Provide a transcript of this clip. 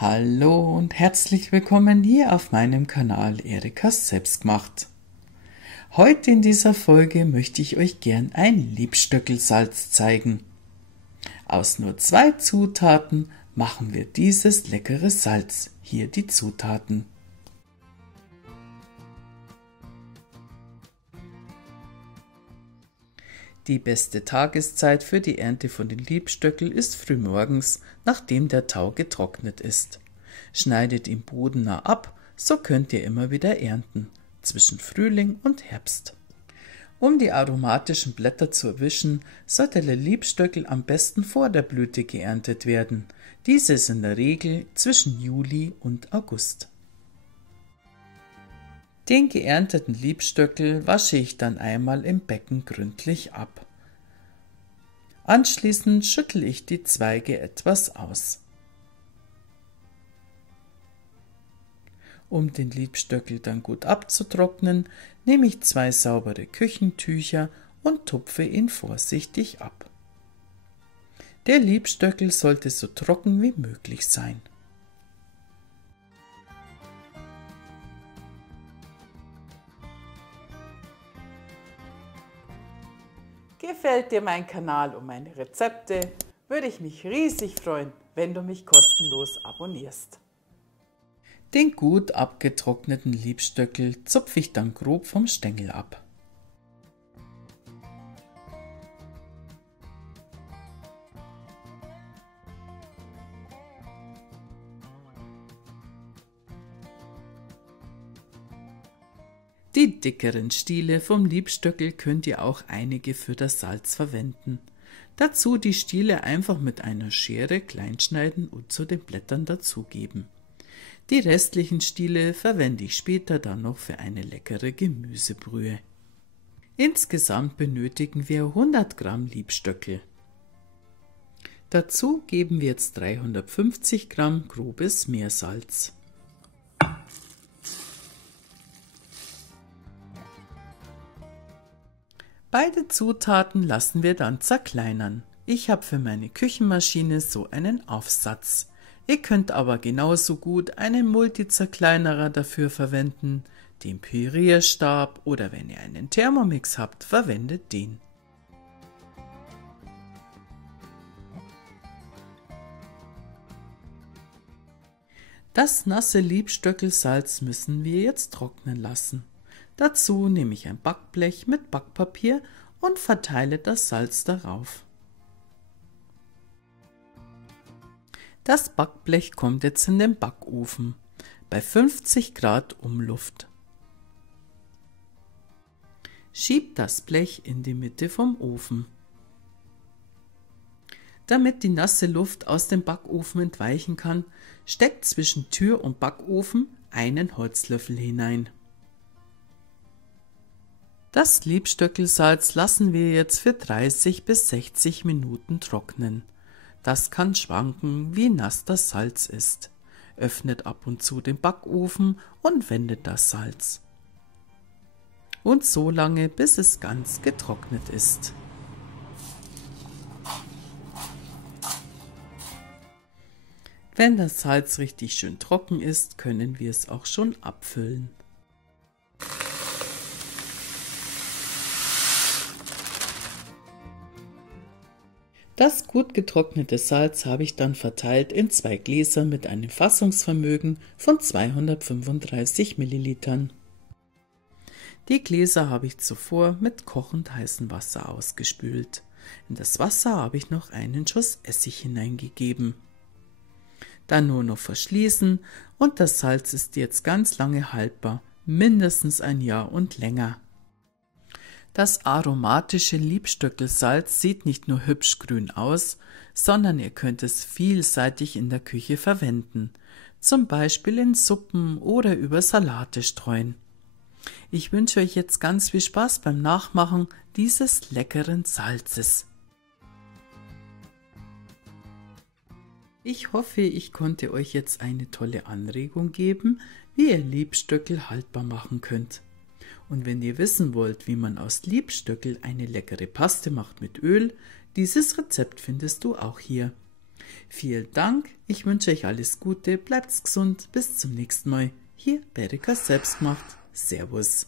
Hallo und herzlich willkommen hier auf meinem Kanal Erikas Selbstgemacht. Heute in dieser Folge möchte ich euch gern ein Liebstöckelsalz zeigen. Aus nur 2 Zutaten machen wir dieses leckere Salz. Hier die Zutaten. Die beste Tageszeit für die Ernte von den Liebstöckel ist frühmorgens, nachdem der Tau getrocknet ist. Schneidet ihn bodennah ab, so könnt ihr immer wieder ernten, zwischen Frühling und Herbst. Um die aromatischen Blätter zu erwischen, sollte der Liebstöckel am besten vor der Blüte geerntet werden. Diese ist in der Regel zwischen Juli und August. Den geernteten Liebstöckel wasche ich dann einmal im Becken gründlich ab. Anschließend schüttle ich die Zweige etwas aus. Um den Liebstöckel dann gut abzutrocknen, nehme ich 2 saubere Küchentücher und tupfe ihn vorsichtig ab. Der Liebstöckel sollte so trocken wie möglich sein. Gefällt dir mein Kanal und meine Rezepte, würde ich mich riesig freuen, wenn du mich kostenlos abonnierst. Den gut abgetrockneten Liebstöckel zupfe ich dann grob vom Stängel ab. Die dickeren Stiele vom Liebstöckel könnt ihr auch einige für das Salz verwenden. Dazu die Stiele einfach mit einer Schere klein schneiden und zu den Blättern dazugeben. Die restlichen Stiele verwende ich später dann noch für eine leckere Gemüsebrühe. Insgesamt benötigen wir 100 Gramm Liebstöckel. Dazu geben wir jetzt 350 Gramm grobes Meersalz. Beide Zutaten lassen wir dann zerkleinern. Ich habe für meine Küchenmaschine so einen Aufsatz. Ihr könnt aber genauso gut einen Multizerkleinerer dafür verwenden, den Pürierstab oder wenn ihr einen Thermomix habt, verwendet den. Das nasse Liebstöckelsalz müssen wir jetzt trocknen lassen. Dazu nehme ich ein Backblech mit Backpapier und verteile das Salz darauf. Das Backblech kommt jetzt in den Backofen bei 50 Grad Umluft. Schiebt das Blech in die Mitte vom Ofen. Damit die nasse Luft aus dem Backofen entweichen kann, steckt zwischen Tür und Backofen einen Holzlöffel hinein. Das Liebstöckelsalz lassen wir jetzt für 30 bis 60 Minuten trocknen. Das kann schwanken, wie nass das Salz ist. Öffnet ab und zu den Backofen und wendet das Salz. Und so lange, bis es ganz getrocknet ist. Wenn das Salz richtig schön trocken ist, können wir es auch schon abfüllen. Das gut getrocknete Salz habe ich dann verteilt in 2 Gläser mit einem Fassungsvermögen von 235 Millilitern. Die Gläser habe ich zuvor mit kochend heißem Wasser ausgespült. In das Wasser habe ich noch einen Schuss Essig hineingegeben. Dann nur noch verschließen und das Salz ist jetzt ganz lange haltbar, mindestens ein Jahr und länger. Das aromatische Liebstöckelsalz sieht nicht nur hübsch grün aus, sondern ihr könnt es vielseitig in der Küche verwenden, zum Beispiel in Suppen oder über Salate streuen. Ich wünsche euch jetzt ganz viel Spaß beim Nachmachen dieses leckeren Salzes. Ich hoffe, ich konnte euch jetzt eine tolle Anregung geben, wie ihr Liebstöckel haltbar machen könnt. Und wenn ihr wissen wollt, wie man aus Liebstöckel eine leckere Paste macht mit Öl, dieses Rezept findest du auch hier. Vielen Dank, ich wünsche euch alles Gute, bleibt gesund, bis zum nächsten Mal. Hier bei Rikas Selbstgemacht. Servus.